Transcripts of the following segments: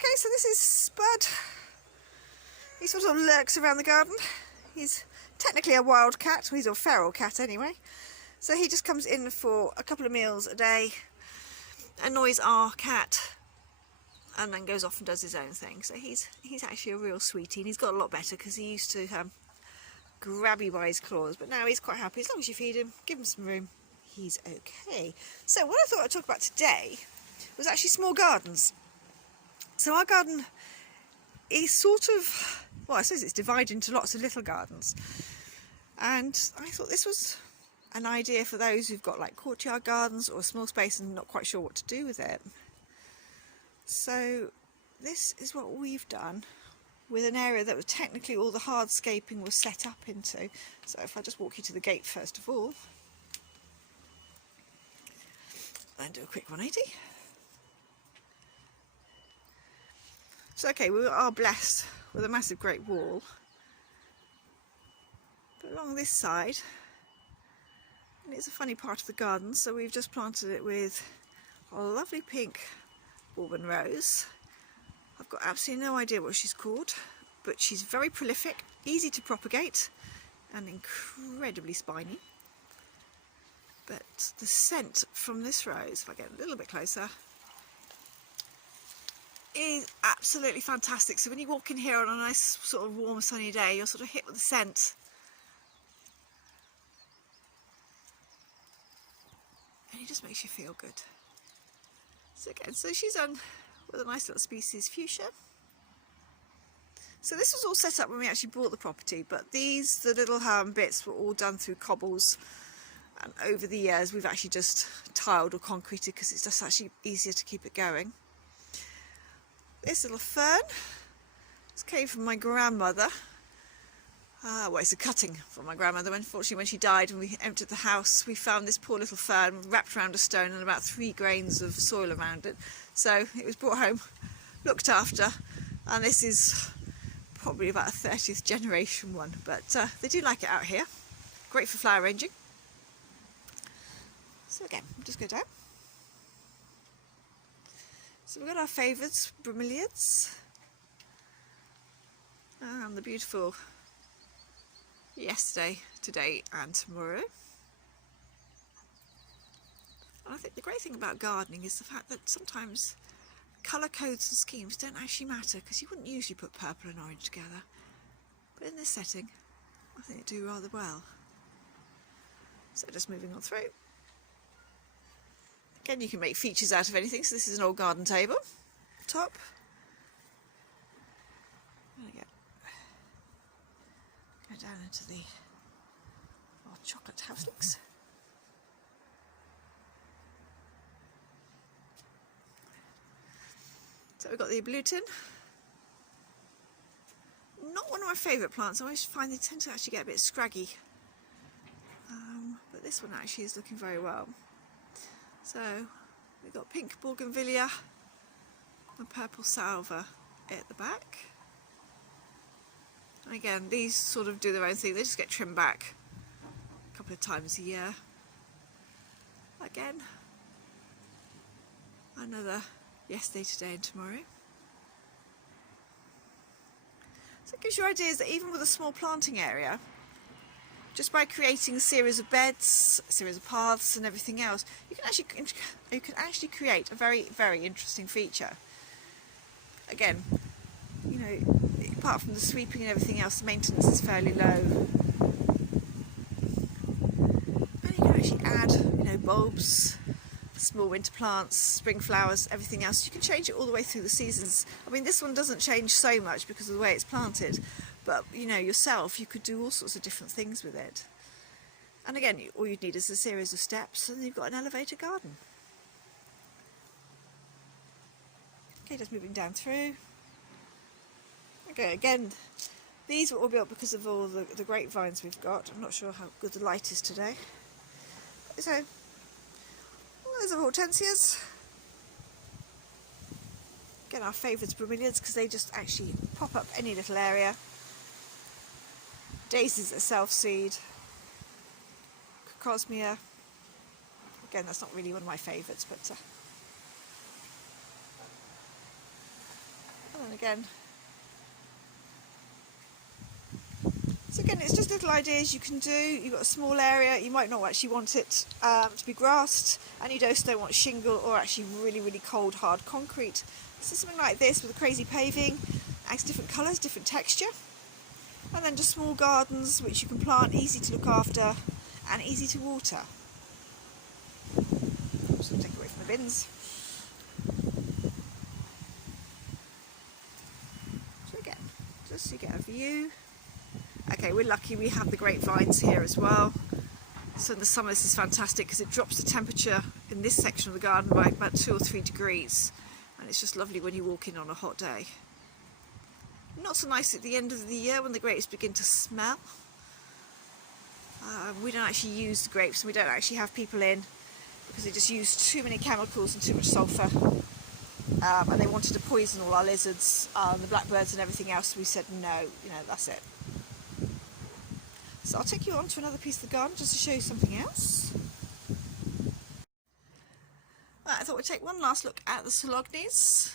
Okay, so this is Spud. He sort of lurks around the garden. He's technically a wild cat, he's a feral cat anyway. So he just comes in for a couple of meals a day, annoys our cat, and then goes off and does his own thing. So he's actually a real sweetie, and he's got a lot better because he used to grab you by his claws, but now he's quite happy. As long as you feed him, give him some room, he's okay. So what I thought I'd talk about today was actually small gardens. So our garden is sort of, well, I suppose it's divided into lots of little gardens, and I thought this was an idea for those who've got like courtyard gardens or a small space and not quite sure what to do with it. So this is what we've done with an area that was technically all the hardscaping was set up into. So if I just walk you to the gate first of all, and do a quick 180. So okay, we are blessed with a massive great wall, but along this side, and it's a funny part of the garden, so we've just planted it with a lovely pink Bourbon rose. I've got absolutely no idea what she's called, but she's very prolific, easy to propagate, and incredibly spiny. But the scent from this rose, if I get a little bit closer, is absolutely fantastic. So when you walk in here on a nice sort of warm sunny day, you're sort of hit with the scent. And it just makes you feel good. So again, so she's done with a nice little species fuchsia. So this was all set up when we actually bought the property, but the little bits were all done through cobbles, and over the years we've actually just tiled or concreted because it's just actually easier to keep it going. This little fern, this came from my grandmother. Well, it's a cutting from my grandmother. Unfortunately, when she died and we emptied the house, we found this poor little fern wrapped around a stone and about 3 grains of soil around it. So it was brought home, looked after, and this is probably about a 30th generation one, but they do like it out here. Great for flower arranging. So again, we'll just go down. So we've got our favourites, bromeliads, and the beautiful yesterday, today and tomorrow. And I think the great thing about gardening is the fact that sometimes colour codes and schemes don't actually matter, because you wouldn't usually put purple and orange together, but in this setting I think they do rather well. So just moving on through. Again, you can make features out of anything. So this is an old garden table top. Go down into the chocolate houselings. So we've got the ablutin. Not one of my favourite plants. I always find they tend to actually get a bit scraggy. But this one actually is looking very well. So we've got pink bougainvillea and purple salver at the back. And again, these sort of do their own thing. They just get trimmed back a couple of times a year. Again, another yesterday, today and tomorrow. So it gives you ideas that even with a small planting area, just by creating a series of beds, a series of paths and everything else, you can actually create a very, very interesting feature. Again, you know, apart from the sweeping and everything else, the maintenance is fairly low. And you can actually add, you know, bulbs, small winter plants, spring flowers, everything else. You can change it all the way through the seasons. I mean, this one doesn't change so much because of the way it's planted, but you know, yourself, you could do all sorts of different things with it. And again, all you'd need is a series of steps and you've got an elevator garden. Okay, just moving down through. Okay, again, these were all built because of all the grapevines we've got. I'm not sure how good the light is today. So, there's the hortensias. Again, our favourites, bromeliads, because they just actually pop up any little area. Daisies that self-seed. Cosmea. Again, that's not really one of my favourites, but And then again. So again, it's just little ideas you can do. You've got a small area, you might not actually want it to be grassed, and you just don't want shingle or actually really, really cold, hard concrete. So something like this with a crazy paving, adds different colours, different texture. And then just small gardens which you can plant, easy to look after and easy to water. Just take it away from the bins. So again, just so you get a view. Okay, we're lucky we have the grapevines here as well. So in the summer this is fantastic because it drops the temperature in this section of the garden by about 2 or 3 degrees. And it's just lovely when you walk in on a hot day. Not so nice at the end of the year when the grapes begin to smell. We don't actually use the grapes, and we don't actually have people in because they just use too many chemicals and too much sulphur. And they wanted to poison all our lizards, the blackbirds and everything else. So we said no, that's it. So I'll take you on to another piece of the garden just to show you something else. I thought we'd take one last look at the Solognes.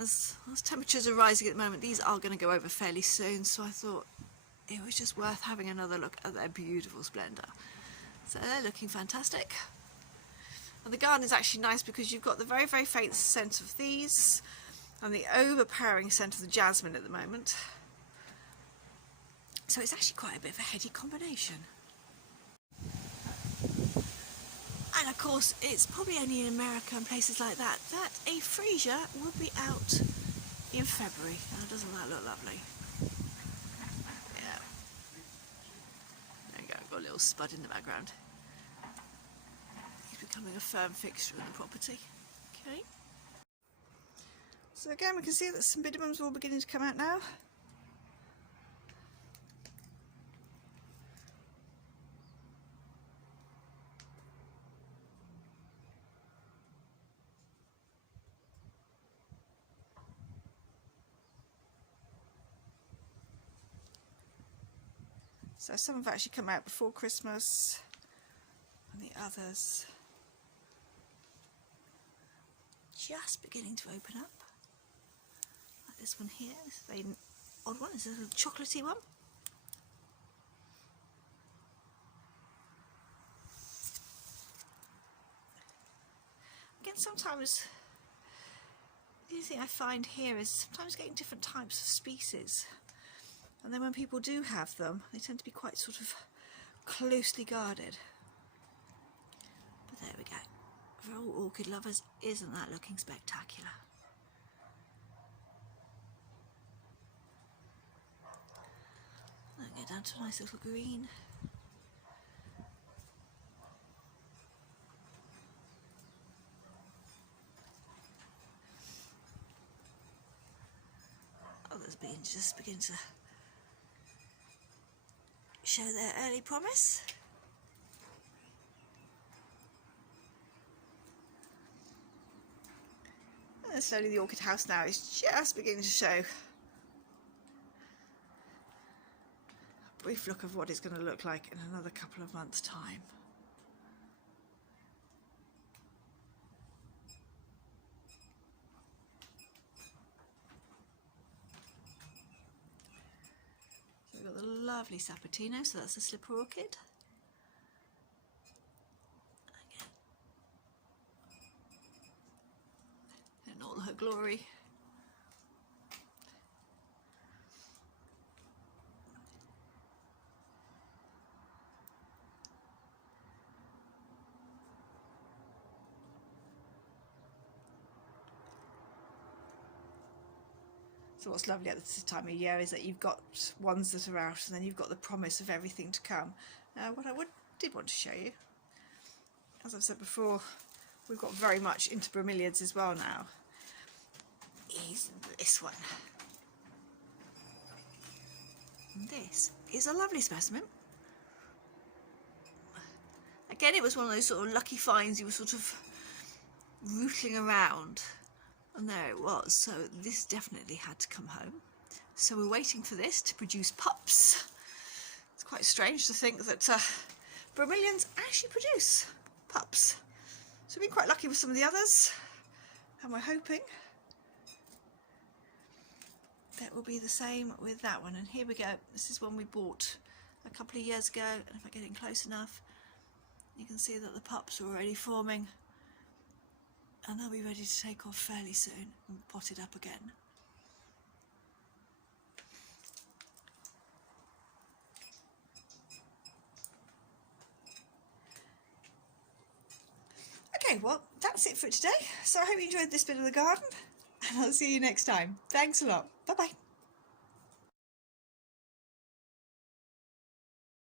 As temperatures are rising at the moment, these are going to go over fairly soon, so I thought it was just worth having another look at their beautiful splendour. So they're looking fantastic. And the garden is actually nice because you've got the very, very faint scent of these and the overpowering scent of the jasmine at the moment. So it's actually quite a bit of a heady combination. And of course, it's probably only in America and places like that that a freesia will be out in February. Now, doesn't that look lovely? Yeah. There you go, got a little Spud in the background. He's becoming a firm fixture in the property. Okay. So again, we can see that some bidymums are all beginning to come out now. So some have actually come out before Christmas, and the others just beginning to open up. Like this one here, this is a very odd one, it's a little chocolatey one. Again, sometimes the only thing I find here is sometimes getting different types of species. And then when people do have them, they tend to be quite sort of closely guarded. But there we go. For all orchid lovers, isn't that looking spectacular? I'll get down to a nice little green. Others just begin to show their early promise. And slowly the orchid house now is just beginning to show a brief look of what it's going to look like in another couple of months' time. We've got the lovely Sapatino, so that's a slipper orchid. Again, in all her glory. So what's lovely at this time of year is that you've got ones that are out, and then you've got the promise of everything to come. Now, what I did want to show you, as I've said before, we've got very much into bromeliads as well now, is this one. And this is a lovely specimen. Again, it was one of those sort of lucky finds. You were sort of rootling around, and there it was. So this definitely had to come home. So we're waiting for this to produce pups. It's quite strange to think that bromeliads actually produce pups. So we've been quite lucky with some of the others, and we're hoping that will be the same with that one. And here we go. This is one we bought a couple of years ago, and if I get in close enough, you can see that the pups are already forming, and they'll be ready to take off fairly soon and pot it up again. Okay, well, that's it for today. So I hope you enjoyed this bit of the garden, and I'll see you next time. Thanks a lot. Bye-bye.